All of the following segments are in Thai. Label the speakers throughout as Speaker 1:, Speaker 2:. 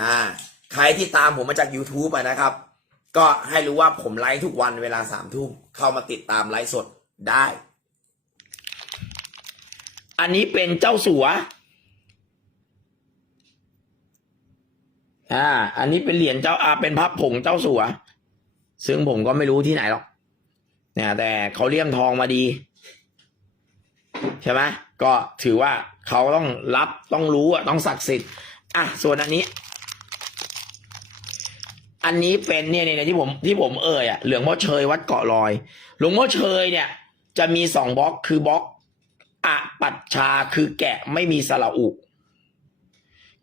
Speaker 1: อ่าใครที่ตามผมมาจาก YouTube อะนะครับ ก็ให้รู้ว่าผมไลฟ์ทุกวันเวลาสามทุ่มเข้ามาติดตามไลฟ์สดได้
Speaker 2: อันนี้เป็นเจ้าสัวอ่า อันนี้เป็นเหรียญเจ้าอาเป็นพระผงเจ้าสัว ซึ่งผมก็ไม่รู้ที่ไหนหรอกเนี่ยแต่เขาเลี่ยมทองมาดี ใช่ไหมก็ถือว่าเขาต้องรับต้องรู้อะต้องศักดิ์สิทธิ์อะส่วนอันนี้ อันนี้เป็นเนี่ยเนี่ยที่ผมที่ผมเอ่ยอะหลวงพ่อเชยวัดเกาะลอย หลวงพ่อเชยเนี่ย จะมีสองบล็อกคือบล็อกอะปัจชาคือแกะไม่มีสระอุ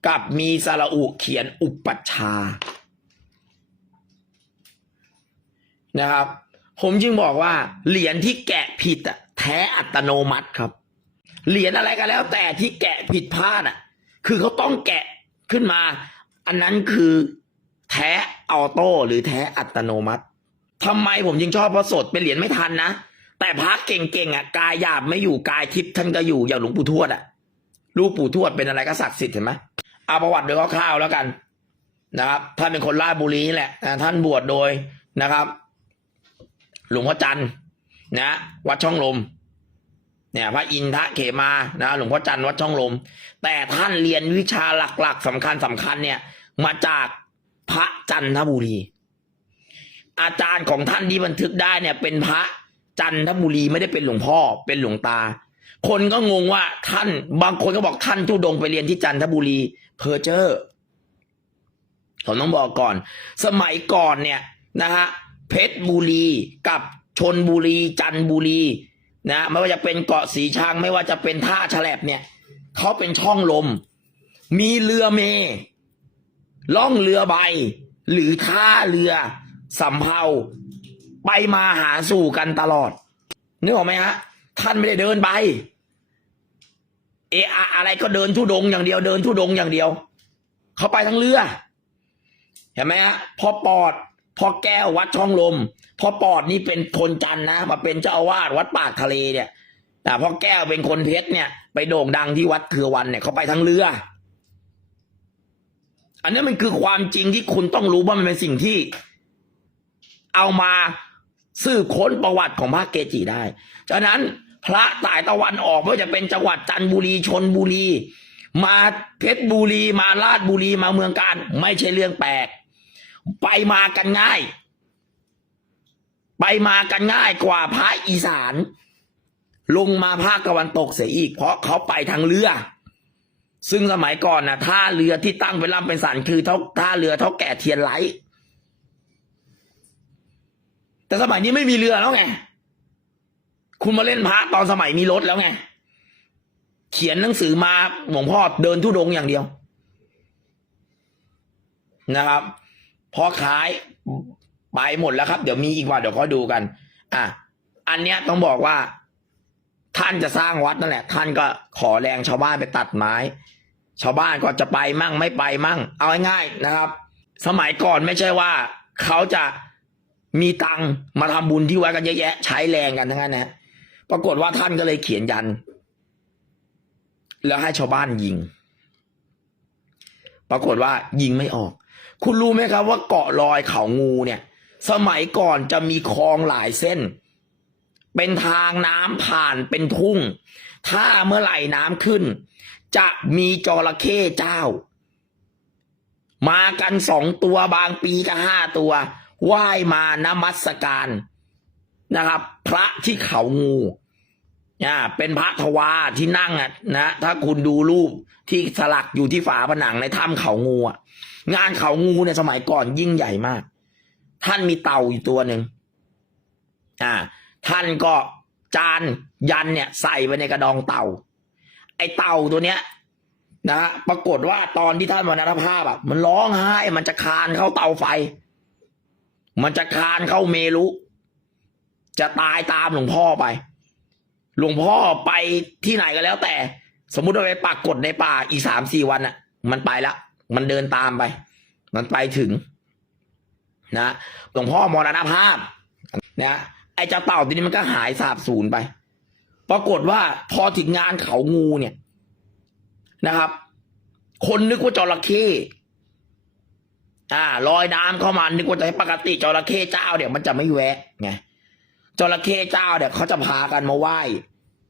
Speaker 2: กับมีสระอุเขียนอุปัชชานะครับ ผมจึงบอกว่า เหรียญที่แกะผิดอะแท้อัตโนมัติครับ เหรียญอะไรก็แล้ว แต่ที่แกะผิดพลาดอะ คือเขาต้องแกะขึ้นมา อันนั้นคือ แท้ออโต้หรือแท้อัตโนมัติทำไมผมจึงชอบเพราะสดเป็นเหรียญไม่ทันนะ แต่พระเก่งๆอะกายหยาบไม่อยู่กายทิพย์ท่านก็อยู่อย่างหลวงปู่ทวดอะลูกปู่ทวดเป็นอะไรก็ศักดิ์สิทธิ์เห็นไหมเอาประวัติโดยคร่าวๆแล้วกันนะครับท่านเป็นคนราชบุรีนี่แหละท่านบวชโดยนะครับ หลวงพ่อจันทร์นะ วัดช่องลม เนี่ยพระอินทะเขมานะหลวงพ่อจันทร์วัดช่องลม แต่ท่านเรียนวิชาหลักๆสำคัญสำคัญเนี่ย มาจาก พระจันทบุรี อาจารย์ของท่านที่บันทึกได้เนี่ย เป็นพระจันทบุรีไม่ได้เป็นหลวงพ่อ เป็นหลวงตา คนก็งงว่าท่านบางคนก็บอกท่านทุดงไปเรียนที่จันทบุรี เพอเจอร์ผมต้องบอกก่อน สมัยก่อนเนี่ยนะฮะเพชรบุรีกับชนบุรี จันทบุรีนะไม่ว่าจะเป็นเกาะสีชังไม่ว่าจะเป็นท่าฉลบเนี่ยเขาเป็นช่องลม มีเรือเม ล่องเรือใบ หรือท่าเรือสำเภาไปมาหาสู่กันตลอดนึกออกไหมฮะ ท่านไม่ได้เดินไป เออะอะไรก็เดินทุดงอย่างเดียว เดินทุดงอย่างเดียว เขาไปทั้งเรือ เห็นไหมฮะพอปอดพอแก้ววัดช่องลมพอปอดนี่เป็นคนจันนะ มาเป็นเจ้าอาวาสวัดปากทะเลเนี่ยแต่พอแก้วเป็นคนเพชรเนี่ย ไปโด่งดังที่วัดเครือวันเนี่ยเขาไปทั้งเรือ อันนี้มันคือความจริงที่คุณต้องรู้ว่ามันเป็นสิ่งที่ เอามาสืบค้นประวัติของพระเกจิได้ ฉะนั้นพระต่ายตะวันออกไม่ว่าจะเป็นจังหวัดจันทบุรีชนบุรี มาเพชรบุรี มาราชบุรีมาเมืองการ ไม่ใช่เรื่องแปลก ไปมากันง่าย ไปมากันง่ายกว่าพระอีสาน ลงมาภาคตะวันตกเสียอีก เพราะเขาไปทางเรือ ซึ่งสมัยก่อนนะท่าเรือที่ตั้งเป็นลำเป็นสันคือเท่าท่าเรือเท่าแก่เทียนไลท์แต่สมัยนี้ไม่มีเรือแล้วไง คุณมาเล่นพระตอนสมัยมีรถแล้วไง เขียนหนังสือมาหลวงพ่อเดินทุดงอย่างเดียว นะครับ พอขายไปหมดแล้วครับ เดี๋ยวมีอีกว่าเดี๋ยวก็ดูกัน อะ อันเนี้ยต้องบอกว่า ท่านจะสร้างวัดนั่นแหละ ท่านก็ขอแรงชาวบ้านไปตัดไม้ ชาวบ้านก็จะไปมั่งไม่ไปมั่ง เอาง่ายๆนะครับ สมัยก่อนไม่ใช่ว่าเขาจะมีตังมาทำบุญที่วัดกันเยอะแยะ ใช้แรงกันทั้งนั้นนะปรากฏว่าท่านก็เลยเขียนยัน แล้วให้ชาวบ้านยิง ปรากฏว่ายิงไม่ออก คุณรู้ไหมครับว่าเกาะลอยเขางูเนี่ย สมัยก่อนจะมีคลองหลายเส้น เป็นทางน้ำผ่านเป็นทุ่ง ถ้าเมื่อไหร่น้ำขึ้น จะมีจระเข้เจ้า มากันสองตัวบางปีก็ห้าตัวว่ายมานมัสการนะครับ พระที่เขางูอ่าเป็นพระทวาที่นั่งอะนะถ้าคุณดูรูปที่สลักอยู่ที่ฝาผนังในถ้ำเขางูอะ งานเขางูเนี่ยสมัยก่อนยิ่งใหญ่มาก ท่านมีเต่าอยู่ตัวหนึ่งอ่า ท่านก็จานยันเนี่ยใส่ไปในกระดองเต่า ไอเต่าตัวเนี้ยนะฮะปรากฏว่าตอนที่ท่านมรณภาพอะ มันร้องไห้ มันจะคานเข้าเตาไฟ มันจะคานเข้าเมรุจะตายตามหลวงพ่อไป หลวงพ่อไปที่ไหนก็แล้วแต่ สมมุติว่าไปปรากฏในป่าอีสามสี่วันอะ มันไปแล้วมันเดินตามไป มันไปถึง นะหลวงพ่อมรณภาพนะไอ้เจ้าเต่าตัวนี้มันก็หายสาบสูญไป ปรากฏว่าพอถึงงานเขางูเนี่ยนะครับ คนนึกว่าจระเข้อ่าลอยน้ำเข้ามานึกว่าจะให้ปกติจระเข้เจ้าเนี่ยมันจะไม่แวะไงจระเข้เจ้าเนี่ยเขาจะพากันมาไหว้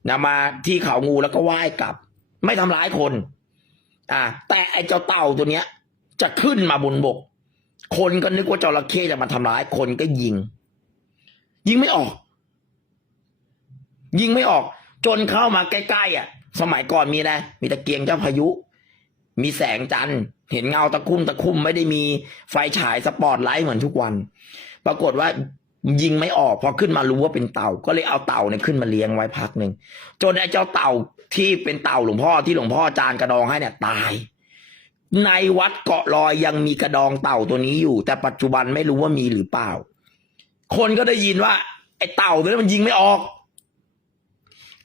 Speaker 2: นะมาที่เขางูแล้วก็ไหว้กลับ ไม่ทำร้ายคน อ่า แต่ไอ้เจ้าเต่าตัวเนี้ย จะขึ้นมาบนบก คนก็นึกว่าจระเข้จะมาทำร้ายคนก็ยิง ยิงไม่ออก ยิงไม่ออก จนเข้ามาใกล้ๆอะ สมัยก่อนมีอะมีตะเกียงเจ้าพายุ มีแสงจันทร์เห็นเงาตะคุ่มตะคุ่มไม่ได้มีไฟฉายสปอตไลท์เหมือนทุกวัน ปรากฏว่ายิงไม่ออกพอขึ้นมารู้ว่าเป็นเต่า ก็เลยเอาเต่าเนี่ยขึ้นมาเลี้ยงไว้พักหนึ่งจนไอ้เจ้าเต่าที่เป็นเต่าหลวงพ่อที่หลวงพ่อจานกระดองให้เนี่ยตาย ในวัดเกาะลอยยังมีกระดองเต่าตัวนี้อยู่ แต่ปัจจุบันไม่รู้ว่ามีหรือเปล่า คนก็ได้ยินว่า ไอ้เต่าตัวนี้มันยิงไม่ออก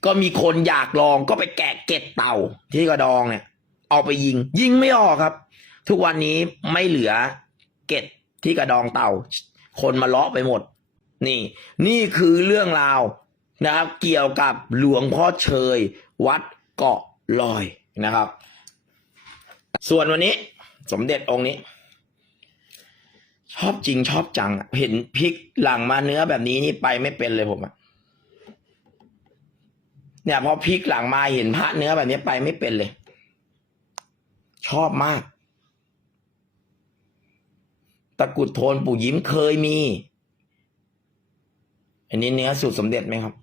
Speaker 2: ก็มีคนอยากลองก็ไปแกะเก็ดเต่า ที่กระดองเนี่ย เอาไปยิง ยิงไม่ออกครับ ทุกวันนี้ไม่เหลือเก็ดที่กระดองเต่า คนมาเลาะไปหมด นี่ นี่คือเรื่องราวนะครับ เกี่ยวกับหลวงพ่อเชย วัดเกาะลอยนะครับ ส่วนวันนี้ สมเด็จองค์นี้ ชอบจริงชอบจังเห็นพริกหลังมาเนื้อแบบนี้นี่ไปไม่เป็นเลยผมอะ เนี่ยพอพริกหลังมาเห็นพระเนื้อแบบนี้ไปไม่เป็นเลย ชอบมาก ตะกุดโทนปู่ยิ้มเคยมี อันนี้เนื้อสูตรสมเด็จไหมครับ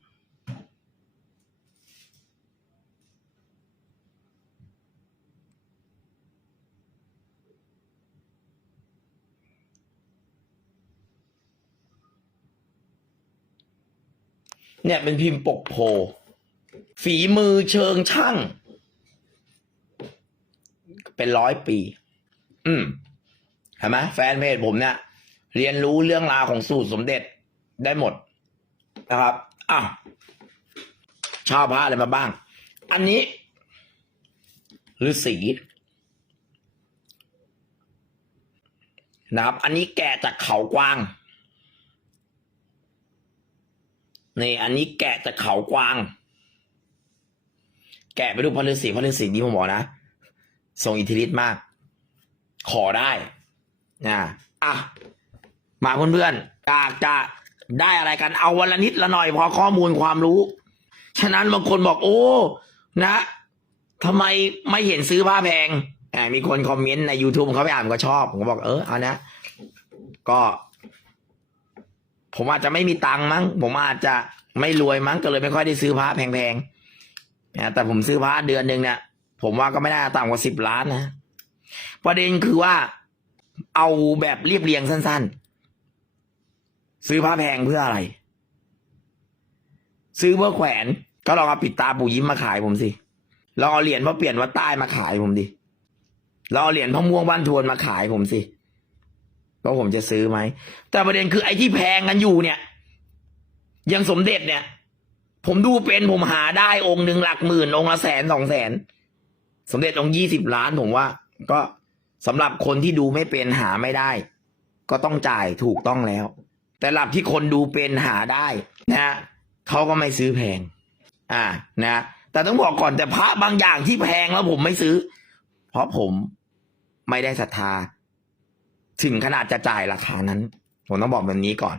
Speaker 2: เนี่ยเป็นพิมพ์ปกโพ ฝีมือเชิงช่าง เป็นร้อยปี อืมเห็นไหมแฟนเพจผมเนี่ย เรียนรู้เรื่องราวของสูตรสมเด็จได้หมดนะครับอะชาวพระอะไรมาบ้าง อันนี้ฤาษีนะครับ อันนี้แกะจากเขากวาง นี่ อันนี้แกะจากเขากวาง แกะไปดูพระฤาษีพระฤาษีนี่ผมบอกนะทรงอิทธิฤทธิ์มาก ขอได้นะอะมาเพื่อนๆอยากจะได้อะไรกันเอาวันละนิดละหน่อยพอข้อมูลความรู้ ฉะนั้นบางคนบอกโอ้นะทำไมไม่เห็นซื้อผ้าแพงมีคนคอมเมนต์ใน YouTube เขาไปอ่านก็ชอบ ผมก็บอกเออเอานะ ก็ ผมอาจจะไม่มีตังค์มั้ง ผมอาจจะไม่รวยมั้งก็เลยไม่ค่อยได้ซื้อพระแพงๆ นะแต่ผมซื้อพระเดือนหนึ่งเนี่ยผมว่าก็ไม่น่าต่ำกว่าสิบล้านนะประเด็นคือว่า เอาแบบเรียบเรียงสั้น ๆ ซื้อผ้าแพงเพื่ออะไร ซื้อเพื่อแขวน ก็ลองเอาปิดตาปู่ยิ้มมาขายผมสิลองเอาเหรียญพ่อเปลี่ยนวัดใต้มาขายผมดิลองเอาเหรียญพ่อม่วงบ้านทวนมาขายผมสิว่าผมจะซื้อไหมแต่ประเด็นคือไอ้ที่แพงกันอยู่เนี่ยอยังสมเด็จเนี่ย ผมดูเป็นผมหาได้องค์หนึ่งหลักหมื่น องค์ละแสนสองแสนสมเด็จองค์ยี่สิบล้านผมว่า ก็สำหรับคนที่ดูไม่เป็นหาไม่ได้ ก็ต้องจ่ายถูกต้องแล้ว แต่หลับที่คนดูเป็นหาได้นะเขาก็ไม่ซื้อแพง อ่านะ แต่ต้องบอกก่อนแต่พระบางอย่างที่แพงแล้วผมไม่ซื้อ เพราะผมไม่ได้ศรัทธา ถึงขนาดจะจ่ายราคานั้น ผมต้องบอกแบบนี้ก่อน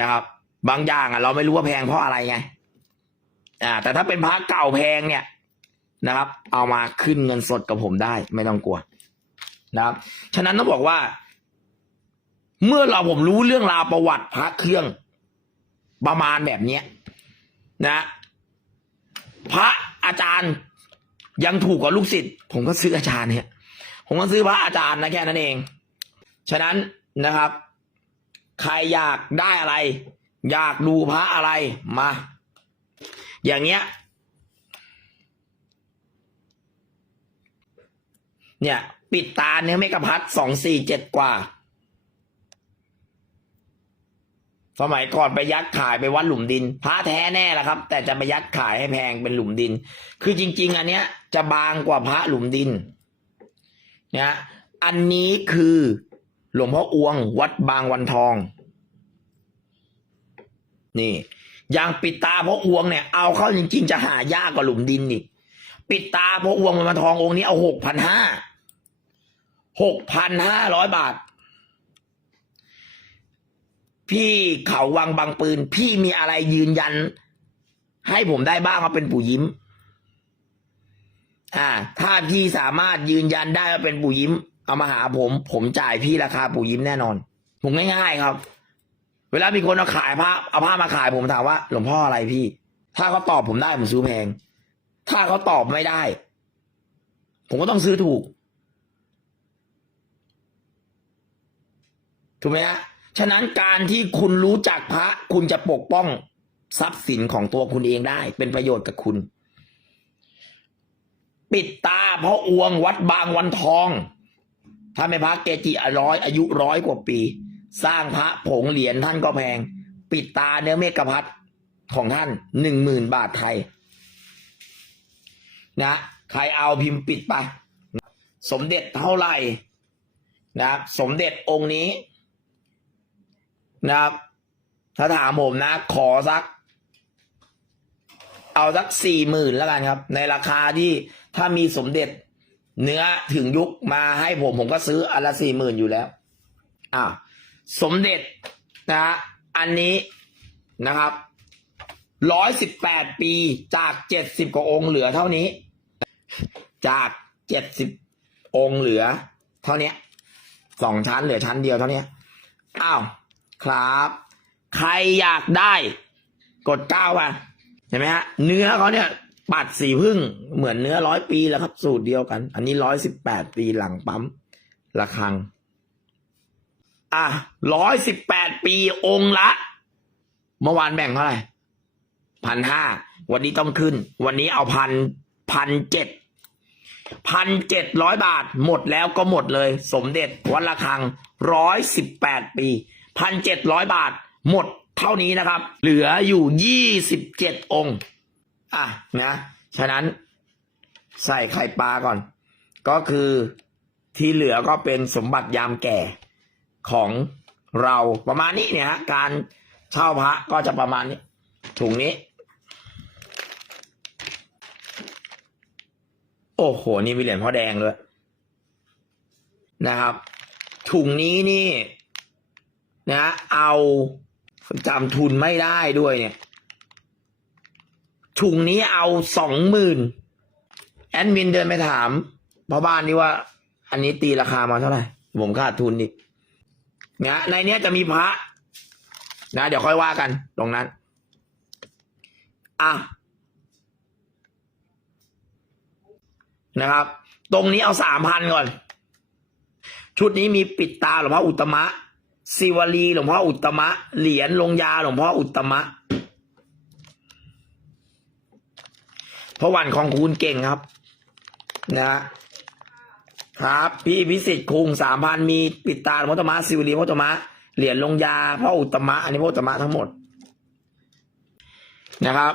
Speaker 2: นะครับ บางอย่างอะเราไม่รู้ว่าแพงเพราะอะไรไง อ่า แต่ถ้าเป็นพระเก่าแพงเนี่ยนะครับ เอามาขึ้นเงินสดกับผมได้ ไม่ต้องกลัวนะครับ ฉะนั้นต้องบอกว่า เมื่อเราผมรู้เรื่องราวประวัติพระเครื่องประมาณแบบเนี้ยนะ พระอาจารย์ยังถูกกว่าลูกศิษย์ผมก็ซื้ออาจารย์เนี่ย ผมก็ซื้อพระอาจารย์นะแค่นั้นเอง ฉะนั้นนะครับ ใครอยากได้อะไร อยากดูพระอะไรมา อย่างเงี้ย เนี่ย ปิดตาเนี่ยเมกะพัดสองสี่เจ็ดกว่า สมัยก่อนไปยัดขายไปวัดหลุมดินพระแท้แน่และครับ แต่จะไปยัดขายให้แพงเป็นหลุมดิน คือจริง ๆ อันเนี้ย จะบางกว่าพระหลุมดินนะอันนี้คือหลวงพ่ออวงวัดบางวันทอง นี่ อย่างปิดตาเพราะอวงเนี่ย เอาเข้าจริง ๆ จะหายากกว่าหลุมดินนี่ปิดตาเพราะอวงมันมาทององค์นี้เอาหกพันห้าหกพันห้าร้อยบาท พี่เขาวังบางปืน พี่มีอะไรยืนยัน ให้ผมได้บ้างว่าเป็นปู่ยิ้ม อ่า ถ้าพี่สามารถยืนยันได้ว่าเป็นปู่ยิ้ม เอามาหาผม ผมจ่ายพี่ราคาปู่ยิ้มแน่นอน ผมง่ายๆครับ เวลามีคนเอาขายผ้าเอาผ้ามาขายผมถามว่า หลวงพ่ออะไรพี่ ถ้าเขาตอบผมได้ผมซื้อแพง ถ้าเขาตอบไม่ได้ ผมก็ต้องซื้อถูก ถูกไหมฮะฉะนั้นการที่คุณรู้จักพระ คุณจะปกป้องทรัพย์สินของตัวคุณเองได้ เป็นประโยชน์กับคุณ ปิดตาเพราะอวงวัดบางวันทองถ้าไม่พระเกจิร้อยอายุร้อยกว่าปี สร้างพระผงเหรียญท่านก็แพง ปิดตาเนื้อเมกะพัดของท่านหนึ่งหมื่นบาทไทย นะ ใครเอาพิมพ์ปิดไป สมเด็จเท่าไหร่นะสมเด็จองค์นี้นะครับถ้าถามผมนะ ขอสัก เอาสักสี่หมื่นแล้วกันครับ ในราคาที่ถ้ามีสมเด็จเนื้อถึงยุคมาให้ผมผมก็ซื้ออันละสี่หมื่นอยู่แล้ว อ่า สมเด็จนะฮะอันนี้นะครับร้อยสิบแปดปีจากเจ็ดสิบกว่าองค์เหลือเท่านี้ จากเจ็ดสิบองค์เหลือ เท่านี้สองชั้นเหลือชั้นเดียวเท่านี้อ้าวครับ ใครอยากได้กดเก้ามาเห็นไหมฮะเนื้อเขาเนี่ยปัดสีพึ่งเหมือนเนื้อร้อยปีแล้วครับ สูตรเดียวกัน อันนี้ร้อยสิบแปดปีหลังปั๊มระฆัง อะร้อยสิบแปดปีองค์ละ เมื่อวานแบ่งเท่าไหร่พันห้าวันนี้ต้องขึ้น วันนี้เอาพันพันเจ็ดพันเจ็ดร้อยบาท หมดแล้วก็หมดเลย สมเด็จวัดระฆังร้อยสิบแปดปีพันเจ็ดร้อยบาท หมดเท่านี้นะครับ เหลืออยู่ยี่สิบเจ็ดองค์ อะนะ ฉะนั้นใส่ไข่ปลาก่อน ก็คือที่เหลือก็เป็นสมบัติยามแก่ ของเราประมาณนี้เนี่ยฮะการเช่าพระก็จะประมาณนี้ถุงนี้ โอ้โห นี่มีเหรียญพ่อแดงด้วยนะครับ ถุงนี้นี่นะเอาจำทุนไม่ได้ด้วยเนี่ย ถุงนี้เอาสองหมื่นแอดมินเดินไปถามพ่อบ้านนี่ว่า อันนี้ตีราคามาเท่าไหร่ ผมขาดทุนดิ นะในเนี้ยจะมีพระ นะ เดี๋ยวค่อยว่ากัน ตรงนั้น อะนะครับ ตรงนี้เอาสามพันก่อน ชุดนี้มีปิดตาหลวงพ่ออุตมะศิวลีหลวงพ่ออุตมะ เหรียญลงยาหลวงพ่ออุตตมะเพราะวันของคุณเก่งครับ นะ ครับ พี่พิสิทธิ์คุงสามพันมีปิดตาหลวงพ่ออุตมะศิวลีหลวงพ่ออุตมะเหรียญลงยาพ่ออุตมะอันนี้พ่ออุตมะทั้งหมดนะครับ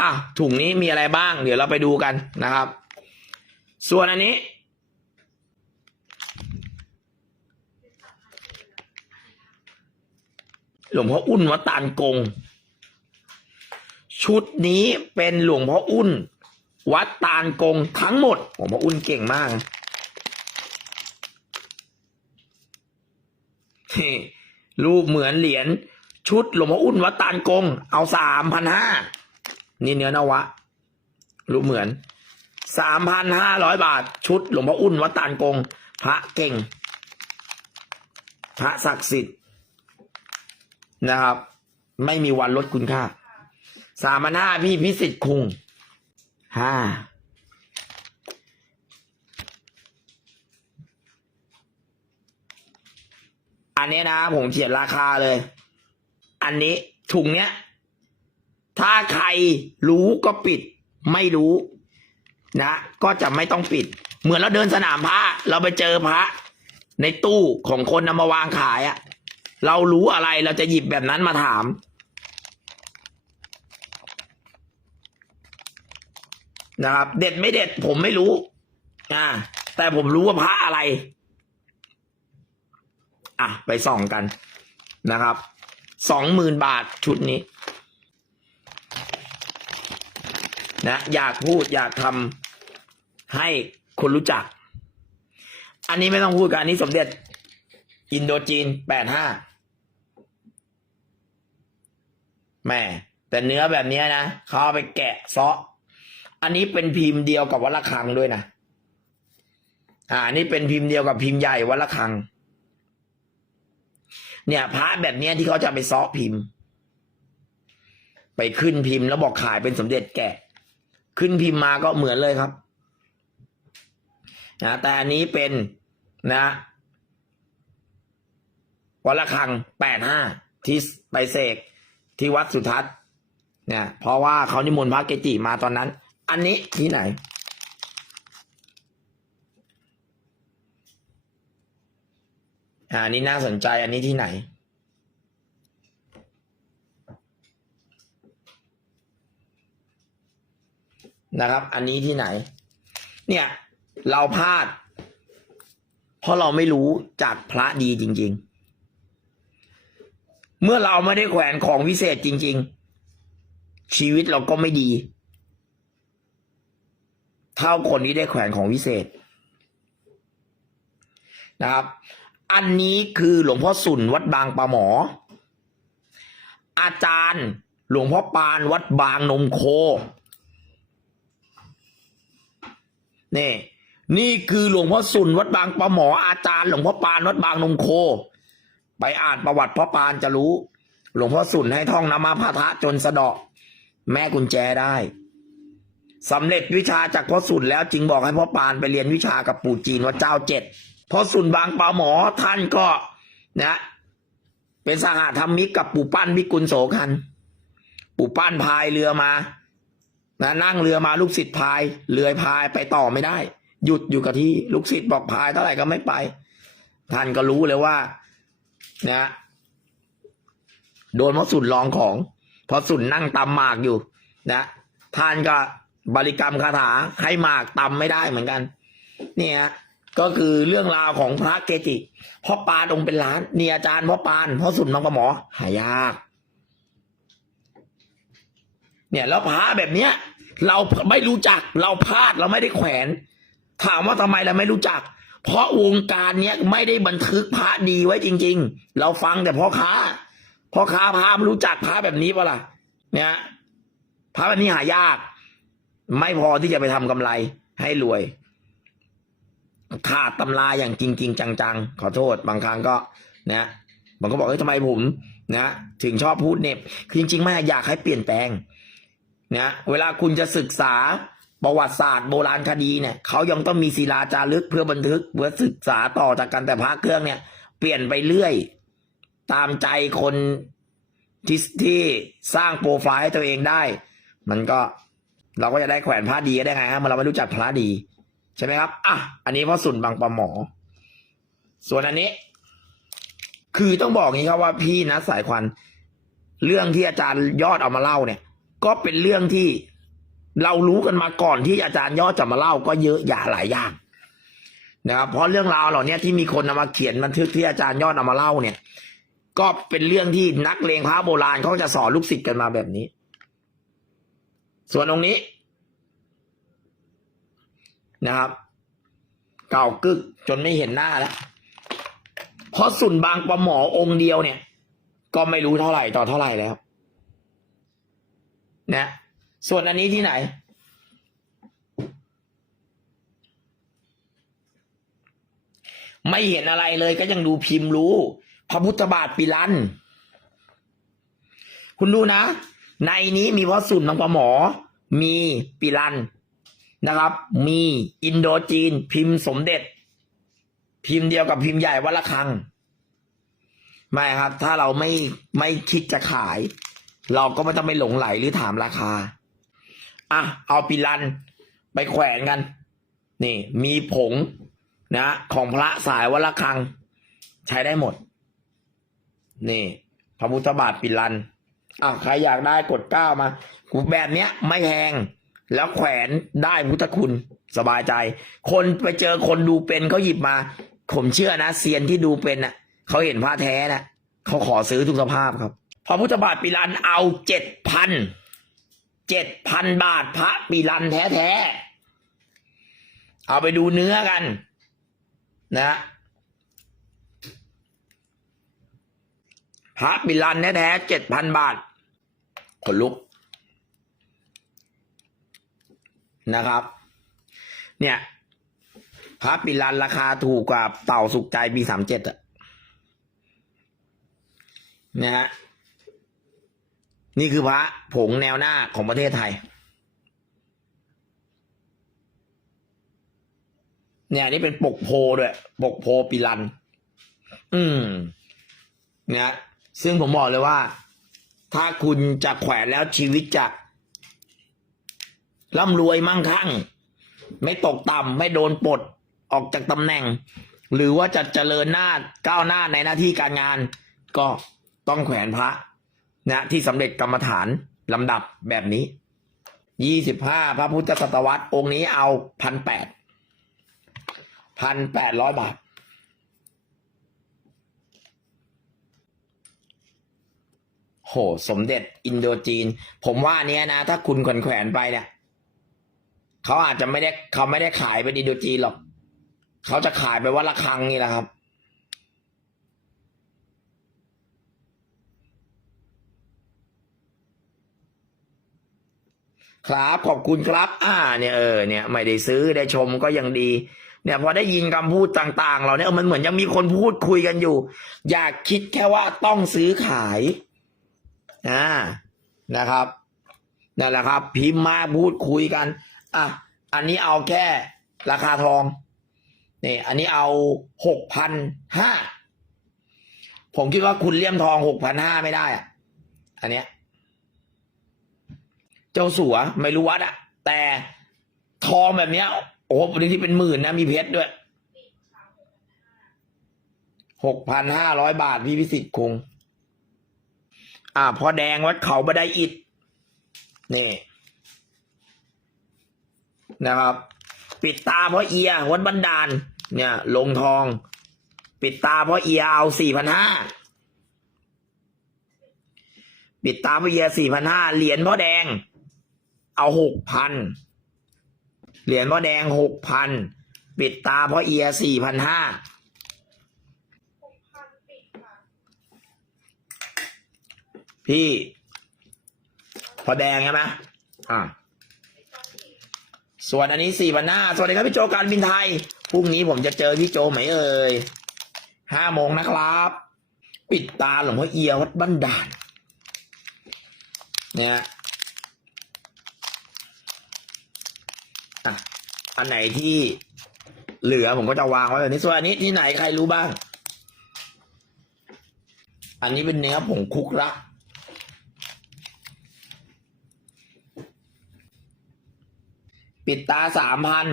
Speaker 2: อะถุงนี้มีอะไรบ้าง เดี๋ยวเราไปดูกันนะครับ ส่วนอันนี้ หลวงพ่ออุ่นวัดตาลกง ชุดนี้เป็นหลวงพ่ออุ่น วัดตาลกงทั้งหมดหลวงพ่ออุ่นเก่งมากนะนี่ รูปเหมือนเหรียญชุดหลวงพ่ออุ่นวัดตาลกง เอาสามพันห้านี่เนื้อนวะ รูปเหมือนสามพันห้าร้อยบาท ชุดหลวงพ่ออุ่นวัดตาลกง พระเก่ง พระศักดิ์สิทธิ์นะครับ ไม่มีวันลดคุณค่าสามพันห้าพี่พิสิทธิ์คุงห้า อันนี้นะผมเขียนราคาเลย อันนี้ถุงเนี้ย ถ้าใครรู้ก็ปิด ไม่รู้ นะ ก็จะไม่ต้องปิด เหมือนเราเดินสนามพระเราไปเจอพระ ในตู้ของคนนำมาวางขายอะเรารู้อะไรเราจะหยิบแบบนั้นมาถาม นะครับ เด็ดไม่เด็ดผมไม่รู้ อ่า แต่ผมรู้ว่าพระอะไร อะไปส่องกันนะครับสองหมื่นบาทชุดนี้นะอยากพูดอยากทำให้คนรู้จัก อันนี้ไม่ต้องพูดกันอันนี้สมเด็จ อินโดจีนแปดห้าแม่แต่เนื้อแบบนี้นะเขาเอาไปแกะซาะอันนี้เป็นพิมพ์เดียวกับวัดระฆังด้วยนะอ่าอันนี่เป็นพิมพ์เดียวกับพิมพ์ใหญ่วัดระฆัง เนี่ยพระแบบเนี้ยที่เขาจะไปซาะพิมพ์ ไปขึ้นพิมพ์แล้วบอกขายเป็นสมเด็จแกะ ขึ้นพิมพ์มาก็เหมือนเลยครับนะแต่อันนี้เป็นนะวัดระฆังแปดห้าที่ไปเสกที่วัดสุทัศน์เนี่ยเพราะว่าเขานิมนต์พระเกจิมาตอนนั้น อันนี้ที่ไหน อ่าอันนี้น่าสนใจอันนี้ที่ไหน นะครับ อันนี้ที่ไหน เนี่ย เราพลาด เพราะเราไม่รู้จากพระดีจริง ๆ เมื่อเราไม่ได้แขวนของวิเศษจริง ๆ ชีวิตเราก็ไม่ดี เท่าคนที่ได้แขวนของวิเศษนะครับ อันนี้คือหลวงพ่อสุนวัดบางปะหมอ อาจารย์หลวงพ่อปานวัดบางนมโค นี่ นี่คือหลวงพ่อสุนวัดบางปะหมอ อาจารย์หลวงพ่อปานวัดบางนมโค ไปอ่านประวัติพ่อปานจะรู้ หลวงพ่อสุนให้ท่องนามาพาทะจนสะเดาะ แม่กุญแจได้สำเร็จวิชาจากพ่อสุนแล้วจึงบอกให้พ่อปานไปเรียนวิชากับปู่จีนวัดเจ้าเจ็ด พ่อสุนบางปะหมอท่านก็นะ เป็นสหธรรมิกกับปู่ปั้นพิกุลโสกัน ปู่ปั้นพายเรือมานะนั่งเรือมาลูกศิษย์พายเรือพายไปต่อไม่ได้ หยุดอยู่กับที่ลูกศิษย์บอกพายเท่าไหร่ก็ไม่ไป ท่านก็รู้เลยว่า นะโดนพระสุนลองของพอสุนนั่งตำหมากอยู่ นะท่านก็บริกรรมคาถาให้หมากตำไม่ได้เหมือนกัน เนี่ย ก็คือเรื่องราวของพระเกจิพ่อปานองค์เป็นล้านเนี่ยอาจารย์พ่อปานพ่อสุนน้องปรหมอ หายาก เนี่ยแล้วพระแบบเนี้ย เราไม่รู้จักเราพลาดเราไม่ได้แขวน ถามว่าทำไมเราไม่รู้จัก เพราะวงการเนี้ยไม่ได้บันทึกพระดีไว้จริง ๆ เราฟังแต่พ่อค้าพ่อค้าพระไม่รู้จักพระแบบนี้ปะล่ะเนี่ยพระแบบนี้หายาก ไม่พอที่จะไปทำกำไรให้รวย ขาดตำราอย่างจริงๆจังๆ ขอโทษบางครั้งก็นะบางก็บอกเฮ้ยทำไมผมนะถึงชอบพูดเน็บคือจริงๆไม่อยากให้เปลี่ยนแปลงนะเวลาคุณจะศึกษาประวัติศาสตร์โบราณคดีเนี่ยเขายังต้องมีศิลาจารึกเพื่อบันทึกเพื่อศึกษาต่อจากกันแต่พระเครื่องเนี่ย เปลี่ยนไปเรื่อย ตามใจคนที่ที่สร้างโปรไฟล์ให้ตัวเองได้ มันก็เราก็จะได้แขวนพระดีได้ไงฮะเมื่อเราไม่รู้จักพระดี ใช่ไหมครับ อะ อันนี้พ่อสุนบางปะหมอ ส่วนอันนี้ คือต้องบอกงี้ครับว่าพี่นะสายควัน เรื่องที่อาจารย์ยอดเอามาเล่าเนี่ย ก็เป็นเรื่องที่เรารู้กันมาก่อนที่อาจารย์ยอดจะมาเล่าก็เยอะอย่าหลายอย่างนะครับเพราะเรื่องราวเหล่านี้ที่มีคนนำมาเขียนบันทึกที่อาจารย์ยอดเอามาเล่าเนี่ย ก็เป็นเรื่องที่นักเลงพระโบราณเขาจะสอนลูกศิษย์กันมาแบบนี้ ส่วนตรงนี้ นะครับ เก่ากึกจนไม่เห็นหน้าแล้วเพราะสุนบางประหมอองค์เดียวเนี่ย ก็ไม่รู้เท่าไหร่ต่อเท่าไหร่แล้ว นะ ส่วนอันนี้ที่ไหน ไม่เห็นอะไรเลยก็ยังดูพิมพ์รู้ พระพุทธบาทปิลันคุณดูนะ ในนี้มีพระสุนบางประหมอ มีปิลัน นะครับ มีอินโดจีน พิมพ์สมเด็จ พิมพ์เดียวกับพิมพ์ใหญ่วัดละคัง ไม่ครับ ถ้าเราไม่ไม่คิดจะขาย เราก็ไม่ต้องไปหลงไหลหรือถามราคา อะ เอาปิลันไปแขวนกัน นี่ มีผงนะ ของพระสายวัดละคัง ใช้ได้หมด นี่ พระพุทธบาทปิลันอะใครอยากได้กดเก้ามาแบบเนี้ย ไม่แพง แล้วแขวนได้พุทธคุณสบายใจ คนไปเจอคนดูเป็นเขาหยิบมา ผมเชื่อนะเซียนที่ดูเป็นน่ะเขาเห็นพระแท้นะเขาขอซื้อทุกสภาพครับ พระพุทธบาทปิรันเอาเจ็ดพันเจ็ดพันบาทพระปิรันแท้ๆ เอาไปดูเนื้อกัน นะพระปิรันแท้ๆเจ็ดพันบาทขนลุก นะครับ เนี่ยพระปิรันราคาถูกกว่าเต่าสุกใจปีสามเจ็ดอะนะฮะนี่คือพระผงแนวหน้าของประเทศไทย เนี่ยนี่เป็นปกโพด้วย ปกโพปิรัน อืมเนี่ยซึ่งผมบอกเลยว่า ถ้าคุณจะแขวนแล้วชีวิตจะ ร่ำรวยมั่งคั่ง ไม่ตกต่ำไม่โดนปลดออกจากตำแหน่ง หรือว่าจะเจริญหน้าก้าวหน้าในหน้าที่การงาน ก็ต้องแขวนพระนะที่สำเร็จกรรมฐานลำดับแบบนี้ยี่สิบห้าพระพุทธศตวรรษองค์นี้เอาพันแปดพันแปดร้อยบาท โห สมเด็จอินโดจีน ผมว่าเนี้ยนะ ถ้าคุณแขวนแขวนไปเนี่ย เขาอาจจะไม่ได้เขาไม่ได้ขายเป็นอินโดจีนหรอกเขาจะขายไปว่าละครังนี่แหละครับครับขอบคุณครับ อ่า เนี่ยเออเนี่ยไม่ได้ซื้อได้ชมก็ยังดี เนี่ยพอได้ยินคำพูดต่าง ๆ เราเนี่ยมันเหมือนยังมีคนพูดคุยกันอยู่ อยากคิดแค่ว่าต้องซื้อขายอ่านะครับนั่นแหละครับ พิมพ์มาพูดคุยกัน อะอันนี้เอาแค่ราคาทองนี่อันนี้เอาหกพันห้าผมคิดว่าคุณเลี่ยมทองหกพันห้าไม่ได้อะ อันเนี้ย เจ้าสัวไม่รู้วัดอะ แต่ทองแบบเนี้ย โอ้โหบางทีเป็นหมื่นนะมีเพชรด้วยหกพันห้าร้อยบาทพี่พิสิทธิ์คง อ่า พอแดงวัดเขาบัไดอิฐนี่ นะครับ ปิดตาเพราะเอียวัดบันดาล เนี่ย ลงทอง ปิดตาเพราะเอียเอาสี่พันห้าปิดตาเพราะเอียสี่พันห้าเหรียญพ่อแดง เอาหกพันเหรียญพ่อแดงหกพันปิดตาเพ่อเอียสี่พันห้าพี่ พอแดงใช่ไหมอ่า ส่วนอันนี้สี่พันห้าสวัสดีครับพี่โจการบินไทย พรุ่งนี้ผมจะเจอพี่โจไหมเอ่ยห้าโมงนะครับ ปิดตาหลวงพ่อเอียวัดบ้านด่าน เนี่ยอะอันไหนที่เหลือผมก็จะวางไว้แบบนี้ส่วนอันนี้ที่ไหนใครรู้บ้าง อันนี้เป็นเนื้อผงคุกละ ปิดตาสามพัน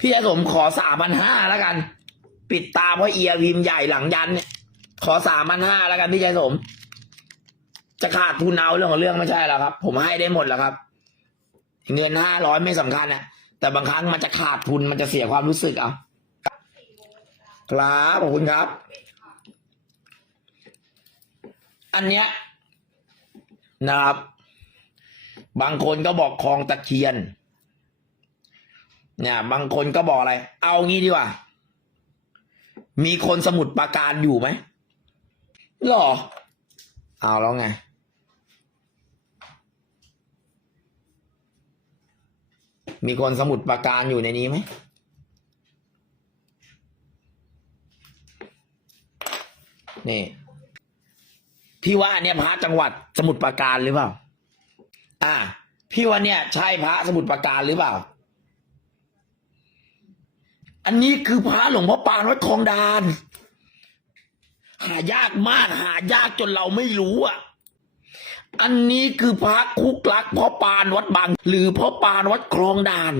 Speaker 2: พี่ยสมขอสามพันห้าแล้วกัน ปิดตาเพราะเอียพิมใหญ่หลังยันเนี่ย ขอสามพันห้าแล้วกันพี่ชายสม จะขาดทุนเอาเรื่องของเรื่องไม่ใช่แล้วครับ ผมให้ได้หมดแล้วครับ เงินห้าร้อยไม่สำคัญนะแต่บางครั้งมันจะขาดทุนมันจะเสียความรู้สึกเอาครับขอบคุณครับ อันเนี้ยนะครับ บางคนก็บอกคลองตะเคียน เนี่ยบางคนก็บอกอะไร เอางี้ดีกว่า มีคนสมุดปราการอยู่ไหมหรอ เอาแล้วไง มีคนสมุดปราการอยู่ในนี้ไหมนี่พี่ว่าเนี่ยพระจังหวัดสมุทรปราการหรือเปล่า อ่า พี่ว่าเนี่ยใช่พระสมุทรปราการหรือเปล่า อันนี้คือพระหลวงพ่อปานวัดคลองดาน หายากมากหายากจนเราไม่รู้อะ อันนี้คือพระคุกลักพ่อปานวัดบาง หรือพ่อปานวัดคลองดาน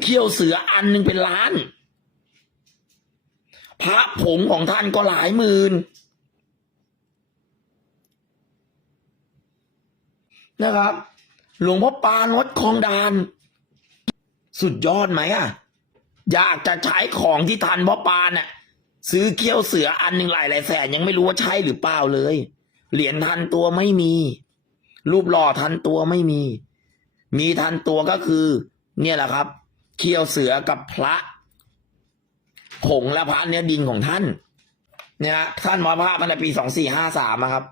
Speaker 2: เขี้ยวเสืออันหนึ่งเป็นล้าน พระผงของท่านก็หลายหมื่นนะครับ หลวงพ่อปานวัดคลองดาน สุดยอดไหมอะ อยากจะใช้ของที่ทันพ่อปานน่ะ ซื้อเขี้ยวเสืออันหนึ่งหลายหลายแสนยังไม่รู้ว่าใช่หรือเปล่าเลย เหรียญทันตัวไม่มี รูปหล่อทันตัวไม่มี มีทันตัวก็คือ เนี่ยแหละครับ เขี้ยวเสือกับพระผงและพระเนื้อดินของท่าน เนี่ยท่านมรณภาพมาในปีสองสี่ห้าสามครับ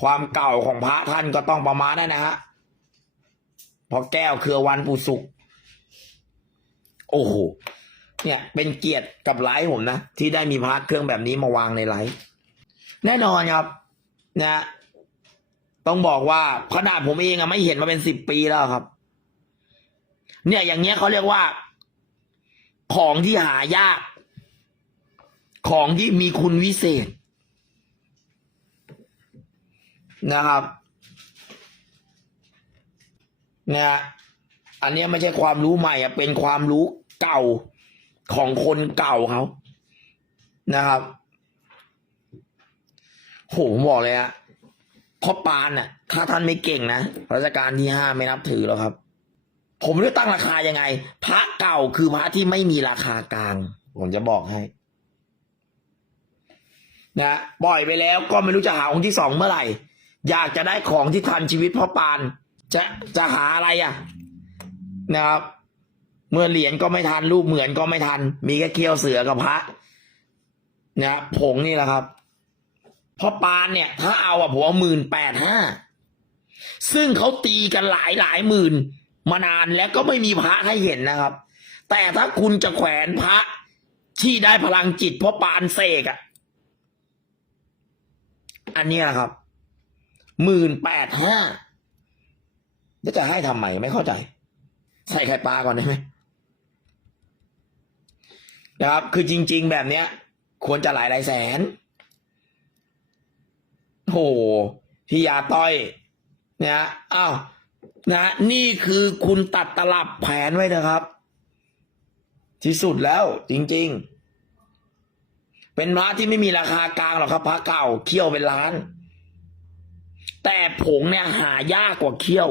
Speaker 2: ความเก่าของพระท่านก็ต้องประมาณนั้นนะฮะเพอแก้วเครือวันปุสุก โอ้โหเนี่ย เป็นเกียรติกับไลฟ์ผมนะ ที่ได้มีพาระเครื่องแบบนี้มาวางในไลฟ์แน่นอนครับ นะ ต้องบอกว่าขนาดผมเองอะไม่เห็นมาเป็นสิบปีแล้วครับ เนี่ย อย่างเงี้ยเขาเรียกว่า ของที่หายาก ของที่มีคุณวิเศษ นะครับ เนี่ย อันเนี้ยไม่ใช่ความรู้ใหม่อะเป็นความรู้เก่าของคนเก่าเขานะครับโหผมบอกเลยอะพ่อปานอะถ้าท่านไม่เก่งนะรัชกาลที่ห้าไม่นับถือหรอกครับ ผมไม่รู้ตั้งราคายังไง พระเก่าคือพระที่ไม่มีราคากลาง ผมจะบอกให้นะปล่อยไปแล้วก็ไม่รู้จะหาองค์ที่สองเมื่อไหร่ อยากจะได้ของที่ทันชีวิตพ่อปาน จะจะหาอะไรอะ นะครับ เมื่อเหรียญก็ไม่ทันรูปเหมือนก็ไม่ทัน มีแค่เคี้ยวเสือกับพระนะผงนี่แหละครับพ่อปานเนี่ย ถ้าเอาอะผมเอาหมื่นแปดห้าซึ่งเขาตีกันหลายหลายหมื่น มานานแล้วก็ไม่มีพระให้เห็นนะครับ แต่ถ้าคุณจะแขวนพระ ที่ได้พลังจิตพ่อปานเสกอะอันนี้นะครับหมื่นแปดห้าแล้วจะให้ทำไมไม่เข้าใจ ใส่ไข่ปลาก่อนได้ไหมนะครับ คือจริง ๆ แบบเนี้ย ควรจะหลายหลายแสนโหพี่ยาต้อยเนะอ้าวนะนี่คือคุณตัดตลับแผนไว้นะครับ ที่สุดแล้วจริง ๆ เป็นพระที่ไม่มีราคากลางหรอกครับพระเก่าเขี้ยวเป็นล้าน แต่ผงเนี่ยหายากกว่าเขี้ยว